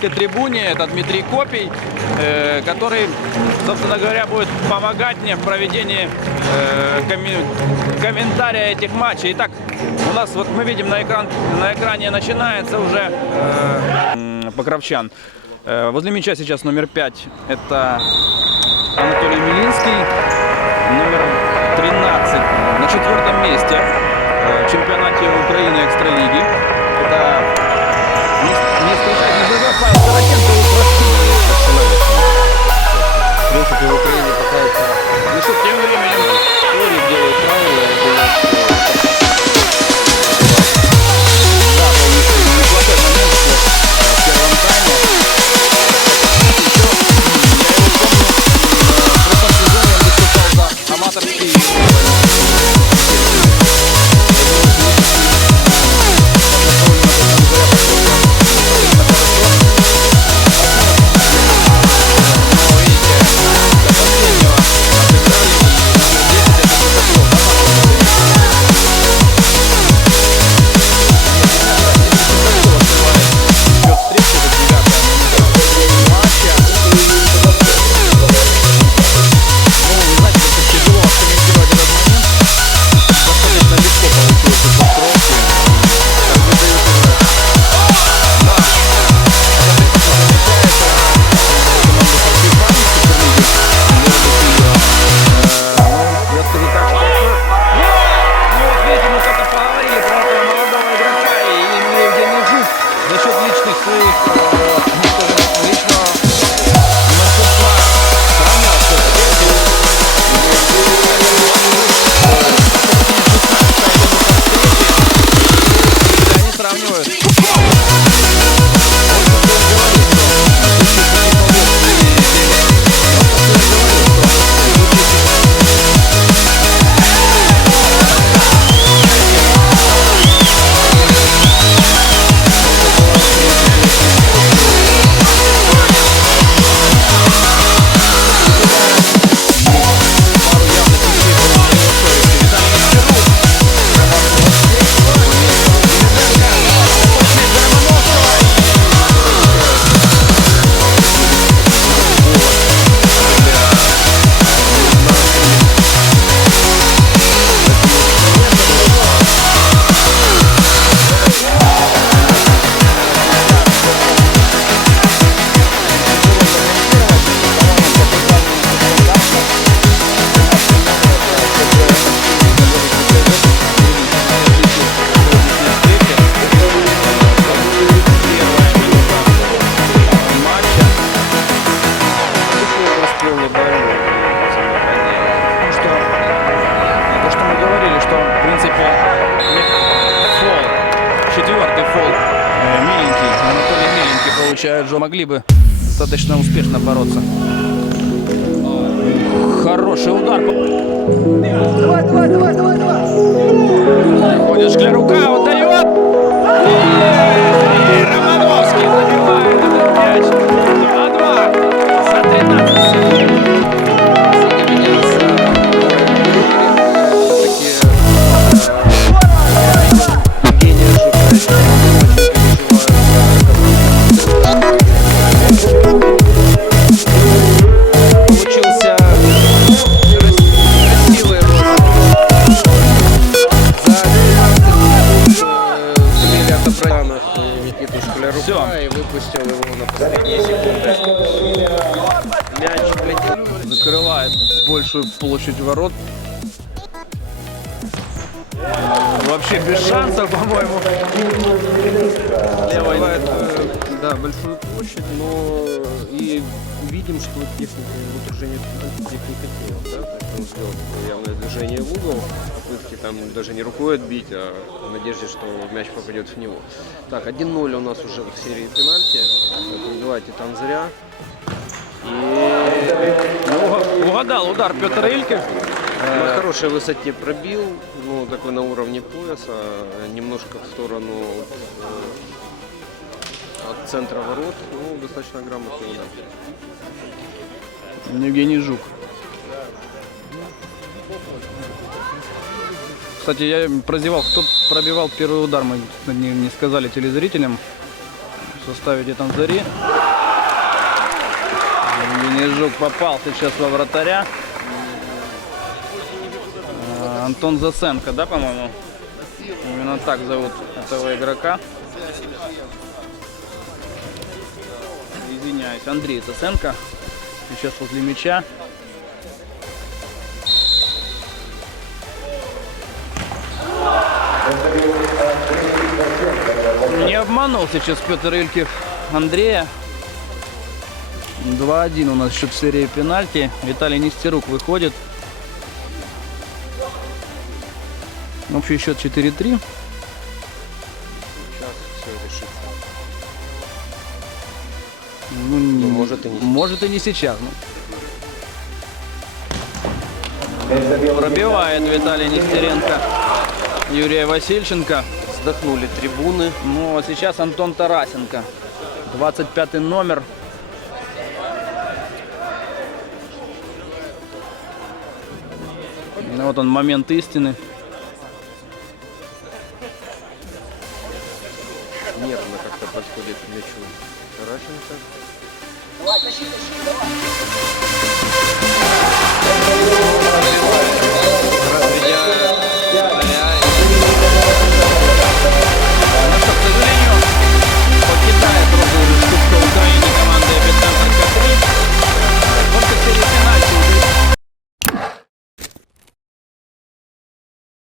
Трибуне это Дмитрий Копий, э, который, собственно говоря, будет помогать мне в проведении э, коми- комментария этих матчей. Итак, у нас вот мы видим на, экран, на экране начинается уже э, Покровчан. Э, возле мяча сейчас номер 5 это Анатолий Милинский, номер 13 на четвертом месте э, в чемпионате Украины экстралиги. Это забывай, Павел Караченко и Красивый. В принципе, в Украине Получает, что могли бы достаточно успешно бороться. Хороший удар. Давай, давай, давай, давай, давай. Ходит Шклярука, отдает. И отобрать Никиту Шклярука Всё. и выпустил его на последние секунды. Мяч влетел. закрывает большую площадь ворот. Вообще без шансов, по-моему. Левой. Закрывает, э, да, большую площадь, но и видим, что техника, вот движение техника хотел, да, сделал такое явное движение в угол, попытки там даже не рукой отбить, а в надежде, что мяч попадет в него. Так, 1-0 у нас уже в серии пенальти, пробивайте там зря. И Ну, угадал удар Петр Ильке. на хорошей высоте пробил, ну, такой на уровне пояса, немножко в сторону э, центра ворот, ну, достаточно грамотный удар. Евгений Жук. Кстати, я прозевал, кто пробивал первый удар, мы не, не сказали телезрителям. в составе Детанзари. Денежук попал сейчас во вратаря. А, Антон Засенко, да, по-моему? Именно так зовут этого игрока. Извиняюсь, Андрей Засенко. Сейчас возле мяча. Не обманул сейчас Петр Илькив Андрея. 2-1 у нас счет в серии пенальти. Виталий Нестерук выходит. Общий счет 4-3. Ну, не- может и не сейчас. Может и не сейчас. ну. Пробивает Виталий Нестеренко Юрия Васильченко. Вздохнули трибуны. Ну, а сейчас Антон Тарасенко. 25 номер. Ну, вот он, момент истины. нервно как-то подходит к мячу Таращенко. Давай, тащи,